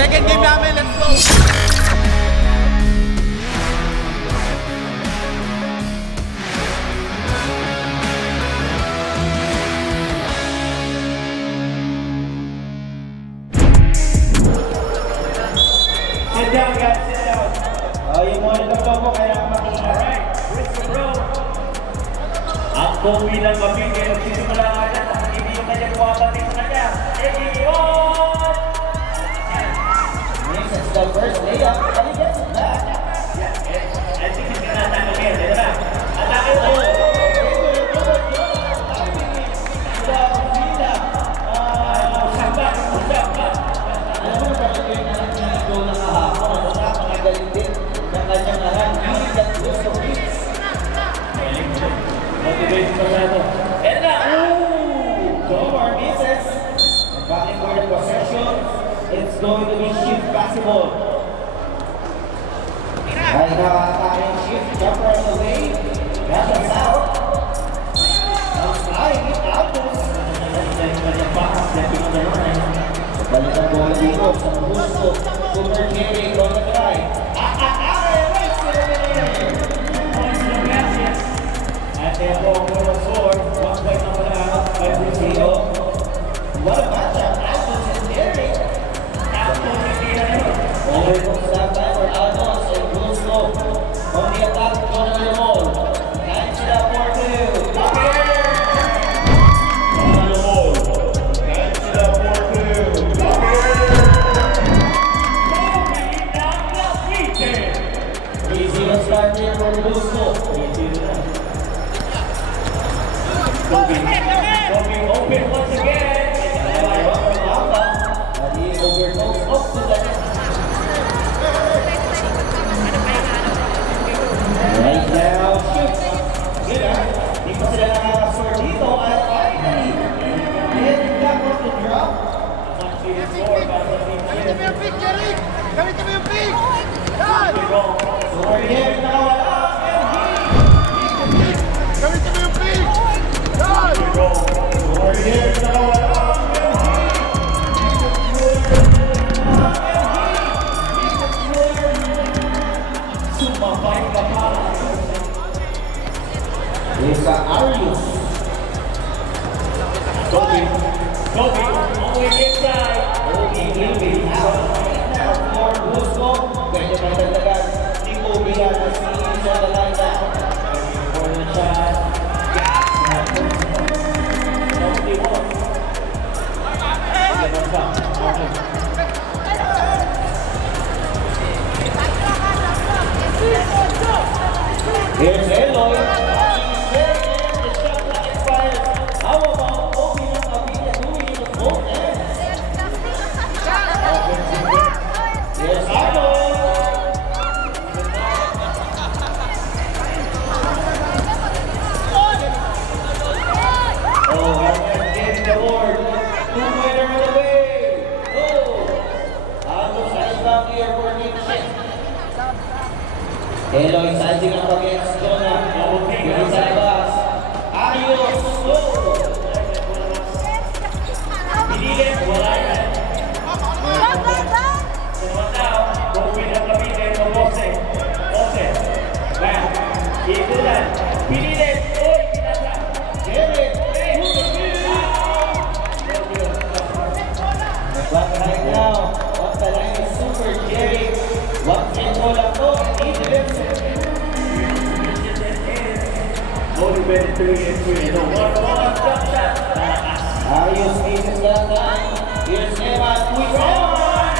Second game namin, let's go! Sit down, guys, sit down. Yung mga nagpapagawa mo, kaya makikita. Alright, Chris bro. Ang Kobe ng mabigay, nagsisimula nga na, hindi yung kanyang buwabating sa kanya. Egion! This is the first layup, and he gets it back. Yeah, I think he's gonna attack again. Ito na. Atake mo! Motivation pa siya ito. And na! Omar misses. Backing for the possession. It's going to be shift basketball. Right now, attacking shift. Jumper on the way. That's out. Now flying it out. Balik ang bola dito sa Busto. Super carry on the drive. At po ang mga score, 1 point na pala by Brazil. What a matchup. Alphonse and Derek. Alphonse and Derek. Over from that time for Alphonse and Busto. On the attack, corner of the ball. 9-4-2. Starting from Busto. Kobe open once again. And he overgoes up to the net. Right now, shoot. Di pa sila nakakascore dito. At finally, getting back off the drop. Gamitin mo yung pick, Jerry! Gamitin mo yung pick! Overhead, nakawala. Gamitin mo yung pick! Overhead, nakawala. Sumabay ka pa. Isa Arius. Kobe always inside. Kobe giving out. Now for Busto. Pwede may dagdagan. Si Kobe yan na si Isa na line down. For the shot. Here's Eloy. The shot clock expires. How about Kobe ng Pavilla doing it with both ends? Here's Arnold. Oh, Arnold getting the board. 2-pointer on the way. Oh, Arnold has down here for game 6. Eloy sizing up against Jonah. Bilis sa labas. Ayos! Go! Pinilit, wala yan. Sumataw, Kobe ng Cavite, Bose. Bam! Ikulan. Pinilit. Oy, pinasa. Derek! But right now, what the line is super Derek. One free ball lang to. He delivers it. Motivated 3-3. No, one jump shot. Ayos pieces that time. Here's Evan Puigron.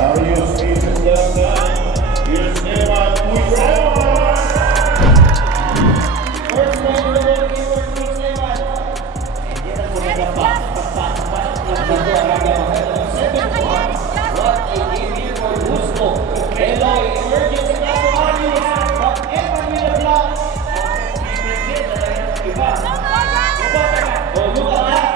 Ayos pieces that time. Here's Evan Puigron. First point of the ball game for Chris Evan. Yan ang mga dapat. Second one. What a game here for Busto. Eloy emerges in that Arius. But Evan with the block. Iba. Oh, look at that.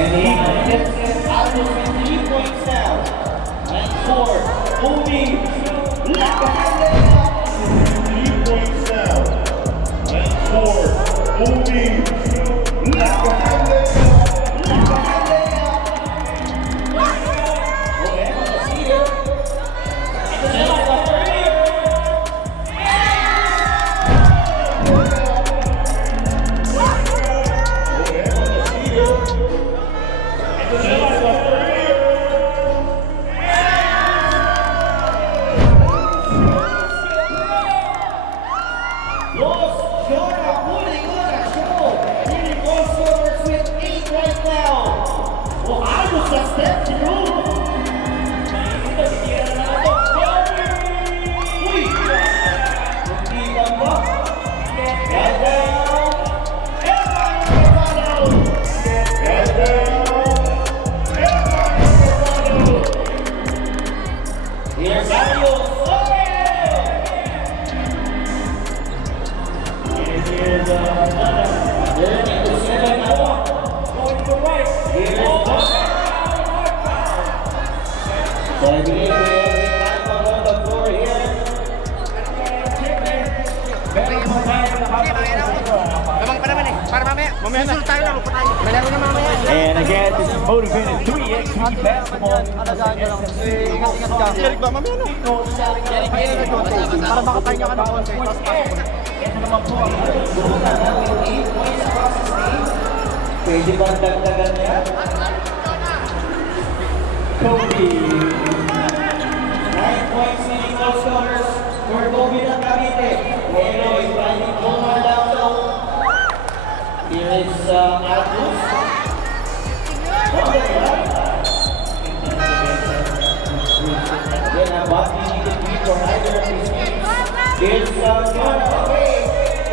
And he gets Aldos with 3 points now. 9-4. Obi. Lahat 3 points now. 9-4. Obi. So I believe we have time on the floor here. Lamang pa naman eh. Para mamaya. Mamaya na. Tayo lang. Lupa tayo. May laro na mamaya. And again, this is motivated 3x3 basketball. Ingat ka. Eric ba? Mamaya na. Para makapahinga ka ng konti. Ito naman po ang Pwede bang dagdagan niya? Kobe. 9 points in goal scorers for Kobe ng Cavite. Eloy finding Omar down low. Here is Aldos. Then a body needed to be for either of these teams. Here's John away.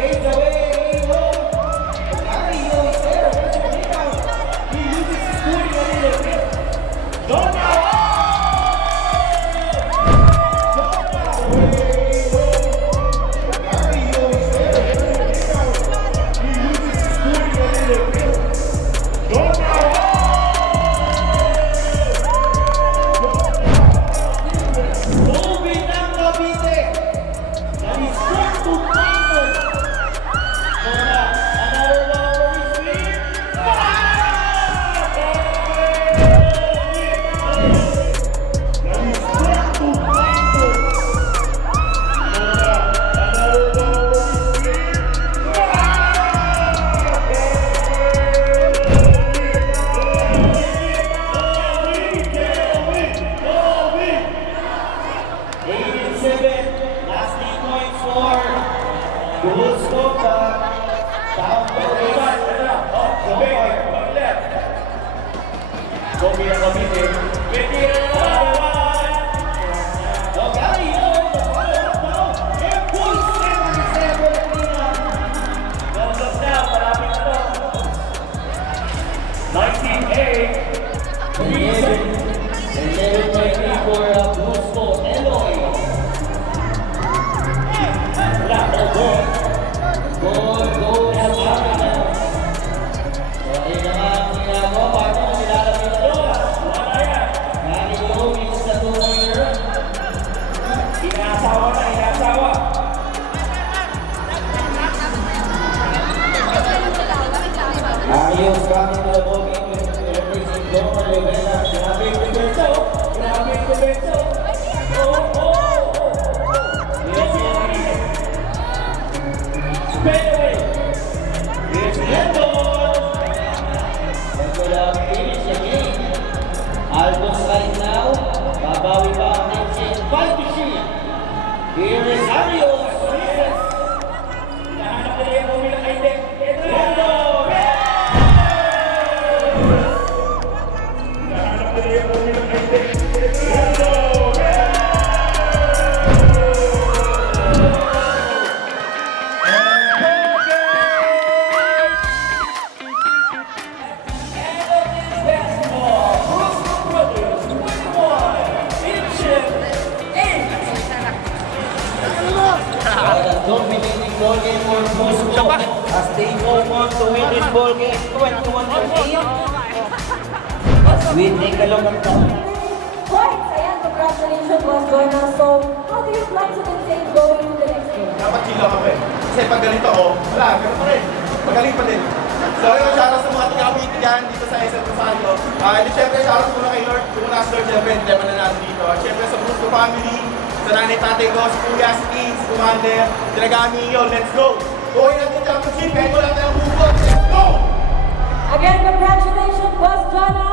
It's away. Mario is there. There's a rebound. He uses his footing a little bit. John Aldos right now. Babawi pa ang next in 5 to shoot. Here is Arios. Hinahanap nila yung Kobe ng kainde. Rendo. Hinahanap nila yung Kobe ng kainde. Rendo. Dominating ball game for Bosco as they go on to win this ball game 21-8. We take a look at that. Points! Ayan, congratulations, Boss Jonah. So, how do you plan to maintain going to the next game? Dapat chill lang ako eh. Kasi pag ganito ako, wala, ganun pa rin. Magaling pa din. So, yun, shoutout sa mga taga-Wiki dyan dito sa SM Rosario. And syempre, shoutout muna kay Lord. Kung last Lord, syempre, hindi naman na natin dito. At syempre, sa Brusco family, sa nanay tatay ko, si Kuya, si King, si Commander, Tinagami yun, let's go! Buhay natin championship, kahit wala tayong hugot, let's go! Again, congratulations, Boss Jonah.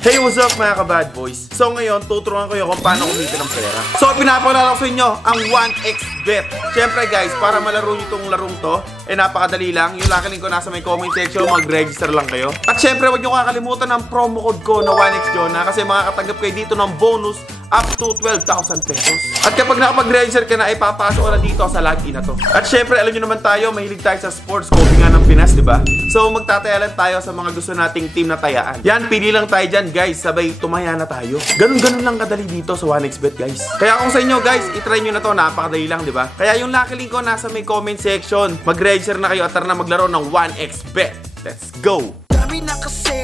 Hey, what's up mga ka-bad boys? So ngayon, tuturuan ko yung kung paano kumita ng pera. So pinapalala ko sa inyo ang 1xBet. Siyempre guys, para malaro nyo itong larong to, napakadali lang. Yung lakaling ko nasa may comment section, mag-register lang kayo. At siyempre, huwag nyo kakalimutan ang promo code ko na 1xJona kasi makakatanggap kayo dito ng bonus up to 12,000 pesos. At kapag nakapag-register ka na, ay papasok ka na dito sa login na to. At syempre, alam nyo naman tayo, mahilig tayo sa sports, copy nga ng Pinas, di ba? So, magtataya lang tayo sa mga gusto nating team na tayaan. Yan, pili lang tayo dyan, guys. Sabay, tumaya na tayo. Ganun-ganun lang kadali dito sa 1xBet, guys. Kaya kung sa inyo, guys, itry nyo na to, napakadali lang, di ba? Kaya yung lucky link ko nasa may comment section. Mag-register na kayo at tara na maglaro ng 1xBet. Let's go! Dami na kasi